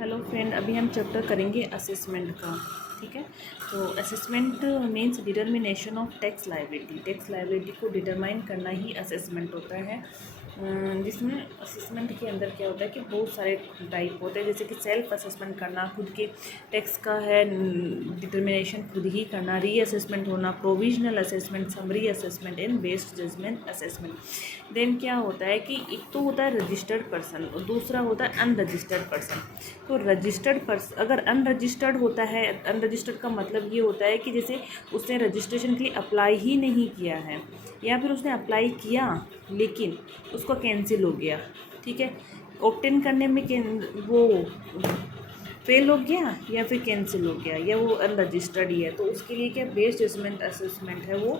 Hello friend, अभी हम chapter करेंगे असेसमेंट का। ठीक है, तो assessment means determination of tax liability. Tax liability को डिटरमाइन करना ही असेसमेंट होता है, जिसमें असेसमेंट के अंदर क्या होता है कि बहुत सारे टाइप होते हैं, जैसे कि सेल्फ असेसमेंट करना, खुद के टैक्स का है डिटर्मिनेशन खुद ही करना, री असेसमेंट होना, provisional assessment, summary assessment and based judgement assessment. Then क्या होता है कि एक तो होता है रजिस्टर्ड पर्सन और दूसरा होता है अनरजिस्टर्ड पर्सन। तो रजिस्टर्ड पर्सन अगर अनरजिस्टर्ड होता है, अनरजिस्टर्ड का मतलब ये होता है कि जैसे उसने रजिस्ट्रेशन के लिए अप्लाई ही नहीं किया है, या फिर उसने अप्लाई किया लेकिन उसको कैंसिल हो गया। ठीक है, ऑप्टेन करने में वो फेल हो गया या फिर कैंसिल हो गया, या वो अनरजिस्टर्ड ही है, तो उसके लिए क्या बेस्ड जजमेंट असेसमेंट है वो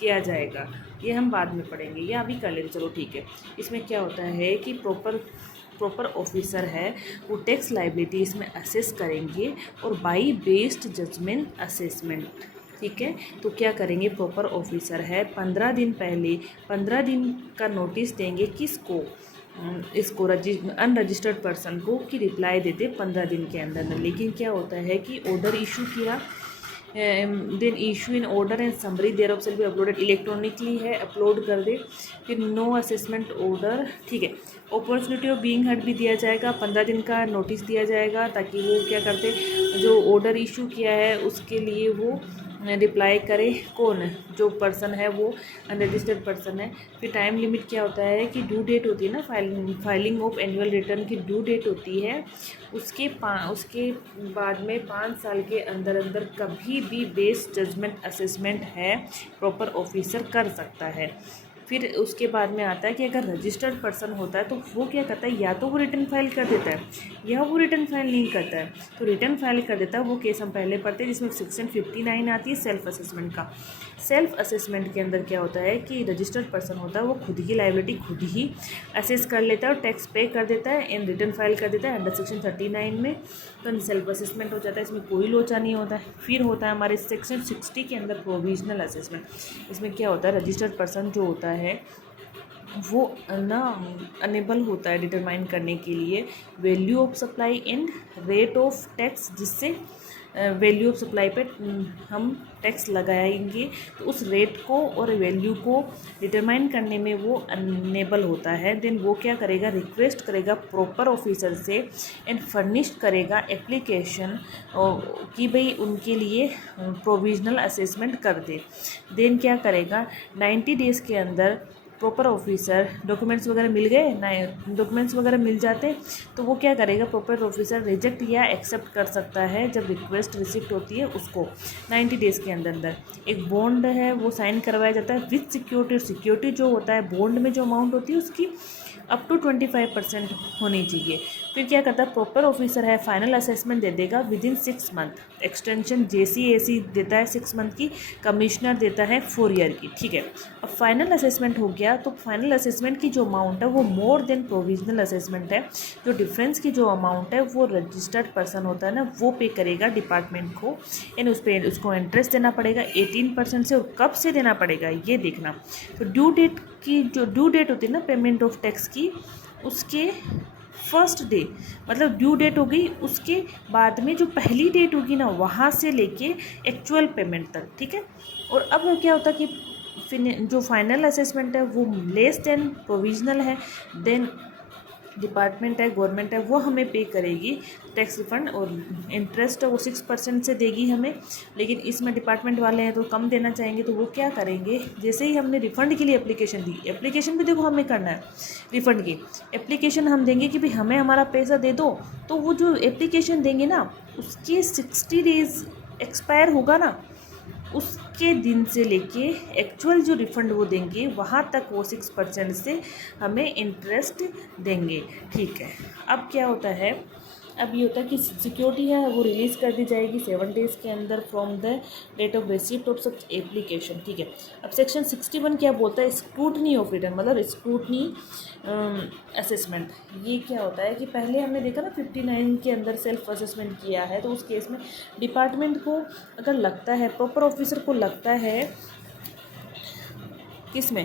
किया जाएगा। ये हम बाद में पढ़ेंगे, या अभी कर लेंगे, चलो ठीक है। इसमें क्या होता है कि प्रॉपर ऑफिसर है वो टैक्स लायबिलिटी इसमें असेस करेंगे और बाई बेस्ड जजमेंट असेसमेंट। ठीक है, तो क्या करेंगे, प्रॉपर ऑफिसर है 15 दिन पहले 15 दिन का नोटिस देंगे किसको, इसको अनरजिस्टर्ड पर्सन को, कि रिप्लाई देते 15 दिन के अंदर। लेकिन क्या होता है कि ऑर्डर इशू किया, then issue in order and summary there of sale भी अपलोडेड इलेक्ट्रॉनिकली है, अपलोड कर दे। फिर नो असेसमेंट ऑर्डर, ठीक है, अपॉर्चुनिटी ऑफ बीइंग हर्ड भी दिया जाएगा, 15 दिन का नोटिस दिया जाएगा, ताकि वो क्या करते, जो ऑर्डर इशू किया है उसके लिए वो रिप्लाई करे। कौन, जो पर्सन है वो अनरजिस्टर्ड पर्सन है। फिर टाइम लिमिट क्या होता है कि ड्यू डेट होती है ना, फाइलिंग ऑफ एनुअल रिटर्न की ड्यू डेट होती है, उसके बाद में 5 साल के अंदर अंदर कभी भी बेस्ड जजमेंट असेसमेंट है प्रॉपर ऑफिसर कर सकता है। फिर उसके बाद में आता है कि अगर रजिस्टर्ड पर्सन होता है तो वो क्या करता है, या तो वो रिटर्न फाइल कर देता है या वो रिटर्न फाइल नहीं करता है। तो रिटर्न फाइल कर देता है, वो केस हम पहले पढ़ते हैं, जिसमें सेक्शन 59 आती है सेल्फ असेसमेंट का। सेल्फ असेसमेंट के अंदर क्या होता है कि रजिस्टर्ड पर्सन होता है वो खुद की लायबिलिटी खुद ही असेस कर लेता है और टैक्स पे कर देता है एंड रिटर्न फाइल कर देता है अंडर सेक्शन 39 में। तो सेल्फ असेसमेंट हो जाता है, इसमें कोई लोचा नहीं होता है। फिर होता है हमारे सेक्शन 60 के अंदर प्रोविजनल असेसमेंट। इसमें क्या होता है, रजिस्टर्ड पर्सन जो होता है वो ना अनेबल होता है डिटरमाइन करने के लिए value of supply and rate of tax, जिससे वैल्यू ऑफ सप्लाई पे हम टैक्स लगाएंगे, तो उस रेट को और वैल्यू को डिटरमाइन करने में वो अनेबल होता है। देन वो क्या करेगा, रिक्वेस्ट करेगा प्रॉपर ऑफिसर से एंड फर्निश्ड करेगा एप्लीकेशन कि भाई उनके लिए प्रोविजनल असेसमेंट कर दे। देन क्या करेगा, 90 डेज़ के अंदर प्रॉपर ऑफिसर, डॉक्यूमेंट्स वगैरह मिल गए ना, डॉक्यूमेंट्स वगैरह मिल जाते तो वो क्या करेगा, प्रॉपर ऑफिसर रिजेक्ट या एक्सेप्ट कर सकता है जब रिक्वेस्ट रिसिप्ट होती है उसको 90 डेज़ के अंदर अंदर। एक बॉन्ड है वो साइन करवाया जाता है विथ सिक्योरिटी, और सिक्योरिटी जो होता है बॉन्ड में जो अमाउंट होती है उसकी अप टू 25% होनी चाहिए। फिर क्या करता है, प्रॉपर ऑफिसर है फाइनल असेसमेंट दे देगा with in 6 month. Extension JCAC देता है 6 मंथ की, कमिश्नर देता है 4 ईयर की। ठीक है, अब फाइनल असेसमेंट हो गया, तो फाइनल असेसमेंट की जो अमाउंट है वो मोर देन प्रोविजनल असेसमेंट है। जो डिफरेंस की जो अमाउंट है वो रजिस्टर्ड पर्सन होता है ना, वो पे करेगा डिपार्टमेंट को, एंड उस पर उसको इंटरेस्ट देना पड़ेगा 18% से। और कब से देना पड़ेगा ये देखना, तो ड्यू डेट की, जो ड्यू डेट होती है ना पेमेंट ऑफ टैक्स की, उसके फर्स्ट डे, मतलब ड्यू डेट हो गई, उसके बाद में जो पहली डेट होगी ना वहाँ से लेके एक्चुअल पेमेंट तक। ठीक है, और अब क्या होता है कि जो फाइनल असेसमेंट है वो लेस देन प्रोविजनल है, देन डिपार्टमेंट है, गवर्नमेंट है, वो हमें पे करेगी टैक्स रिफंड, और इंटरेस्ट वो 6% से देगी हमें। लेकिन इसमें डिपार्टमेंट वाले हैं तो कम देना चाहेंगे, तो वो क्या करेंगे, जैसे ही हमने रिफ़ंड के लिए एप्लीकेशन दी, एप्लीकेशन भी देखो हमें करना है, रिफ़ंड की एप्लीकेशन हम देंगे कि भाई हमें हमारा पैसा दे दो, तो वो जो एप्लीकेशन देंगे ना उसके 60 डेज़ एक्सपायर होगा ना, उसके दिन से लेके एक्चुअल जो रिफ़ंड वो देंगे वहाँ तक वो 6% से हमें इंटरेस्ट देंगे। ठीक है, अब क्या होता है, अब ये होता है कि सिक्योरिटी है वो रिलीज़ कर दी जाएगी 7 डेज़ के अंदर from the date of receipt of such application. ठीक है, अब सेक्शन 61 क्या बोलता है, स्क्रूटनी ऑफ रिटर्न, मतलब स्क्रूटनी असेसमेंट। ये क्या होता है कि पहले हमने देखा ना 59 के अंदर सेल्फ असेसमेंट किया है, तो उस केस में डिपार्टमेंट को अगर लगता है, प्रॉपर ऑफिसर को लगता है, किस में,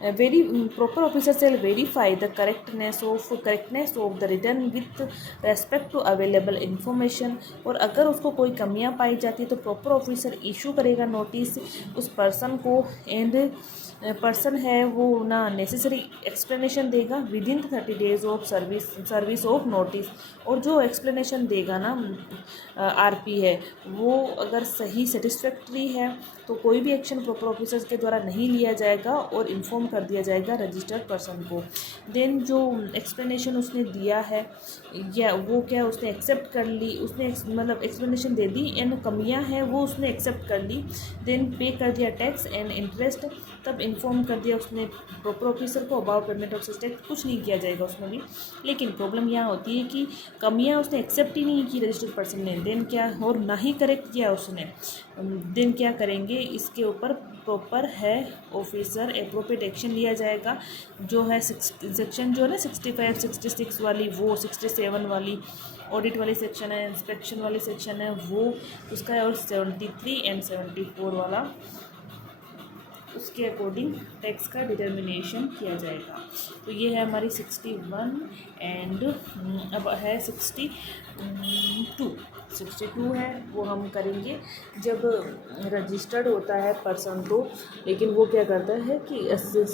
very proper officer shall verify the correctness of the return with respect to available information. और अगर उसको कोई कमियां पाई जाती है तो प्रॉपर ऑफिसर इशू करेगा नोटिस उस पर्सन को, एंड पर्सन है वो ना नेसेसरी एक्सप्लेनेशन देगा within 30 days of service of notice. और जो एक्सप्लेनेशन देगा ना आरपी है वो अगर सही सेटिस्फैक्ट्री है तो कोई भी एक्शन प्रॉपर ऑफिसर्स के द्वारा नहीं लिया जाएगा और इन्फॉर्म कर दिया जाएगा रजिस्टर्ड पर्सन को। देन जो एक्सप्लेनेशन उसने दिया है या वो क्या उसने एक्सेप्ट कर ली, उसने मतलब एक्सप्लेनेशन दे दी एंड कमियां हैं वो उसने एक्सेप्ट कर ली, देन पे कर दिया टैक्स एंड इंटरेस्ट, तब इन्फॉर्म कर दिया उसने प्रॉपर ऑफिसर को अबाउट पेमेंट ऑफ टैक्स। कुछ नहीं किया जाएगा उसमें भी। लेकिन प्रॉब्लम यहाँ होती है कि कमियां उसने एक्सेप्ट ही नहीं की रजिस्टर्ड पर्सन ने, देन क्या और ना ही करेक्ट किया उसने, देन क्या करेंगे इसके ऊपर प्रॉपर है ऑफिसर एप्रोप्रिएट एक्शन लिया जाएगा। जो है सेक्शन जो है ना 65 66 वाली, वो 67 वाली ऑडिट वाली सेक्शन है, इंस्पेक्शन वाली सेक्शन है वो उसका है, और 73 एंड 74 वाला उसके अकॉर्डिंग टैक्स का डिटर्मिनेशन किया जाएगा। तो ये है हमारी 61 एंड अब है 62 है वो हम करेंगे जब रजिस्टर्ड होता है पर्सन तो, लेकिन वो क्या करता है कि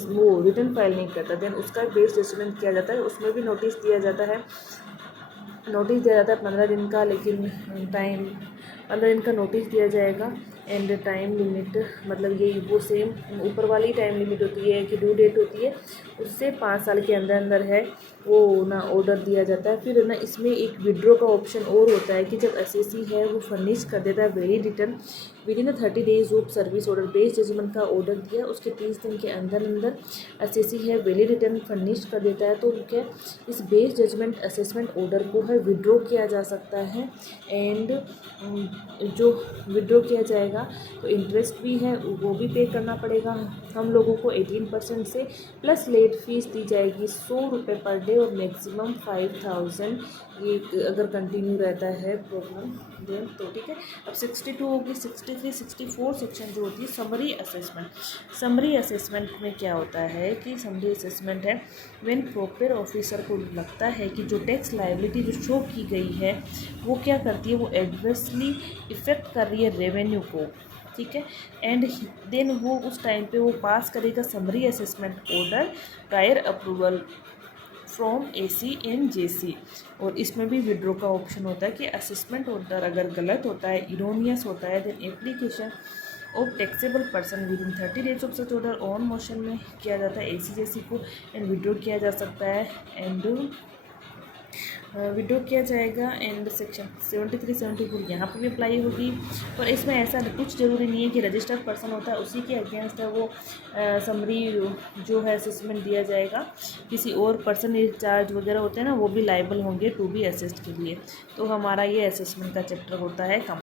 वो रिटर्न फाइल नहीं करता, देन उसका बेस जजमेंट किया जाता है। उसमें भी नोटिस दिया जाता है 15 दिन का, लेकिन टाइम 15 दिन का नोटिस दिया जाएगा एंड टाइम लिमिट मतलब यही वो सेम ऊपर वाली टाइम लिमिट होती है कि ड्यू डेट होती है उससे 5 साल के अंदर अंदर है वो ना ऑर्डर दिया जाता है। फिर ना इसमें एक विड्रॉ का ऑप्शन और होता है कि जब एसएससी है वो फर्निश कर देता है very return within 30 days of service order, base judgement का ऑर्डर दिया उसके 30 दिन के अंदर अंदर एसएससी है वेरी रिटर्न फर्निश कर देता है, तो क्या इस बेस जजमेंट असेसमेंट ऑर्डर को है विड्रॉ किया जा सकता है। एंड जो विड्रॉ किया जाएगा तो इंटरेस्ट भी है वो भी पे करना पड़ेगा हम लोगों को 18% से, प्लस लेट फीस दी जाएगी 100 रुपये पर डे और मैक्सिमम 5000 ये अगर कंटिन्यू रहता है प्रॉब्लम देन तो ठीक है। अब 62 होगी, 63 64 सेक्शन जो होती है समरी असेसमेंट। समरी असेसमेंट में क्या होता है कि समरी असेसमेंट है व्हेन प्रॉपर ऑफिसर को लगता है कि जो टैक्स लायबिलिटी जो शो की गई है वो क्या करती है वो एडवर्सली इफेक्ट कर रही है रेवेन्यू को, ठीक है। एंड देन वो उस टाइम पे वो पास करेगा summary assessment order prior approval from AC and JC. और इसमें भी विड्रॉ का ऑप्शन होता है कि असेसमेंट ऑर्डर अगर गलत होता है इरोनियस होता है then application of taxable person within 30 days of such order on motion में किया जाता है एसी जेसी को एंड विड्रॉ किया जा सकता है एंड विड्रॉ किया जाएगा। एंड सेक्शन 73 74 यहाँ पर भी अप्लाई होगी। और इसमें ऐसा कुछ ज़रूरी नहीं है कि रजिस्टर्ड पर्सन होता है उसी के अगेंस्ट है वो समरी जो है असेसमेंट दिया जाएगा, किसी और पर्सन चार्ज वगैरह होते हैं ना वो भी लाइबल होंगे टू बी असेस्ड के लिए। तो हमारा ये असेसमेंट का चैप्टर होता है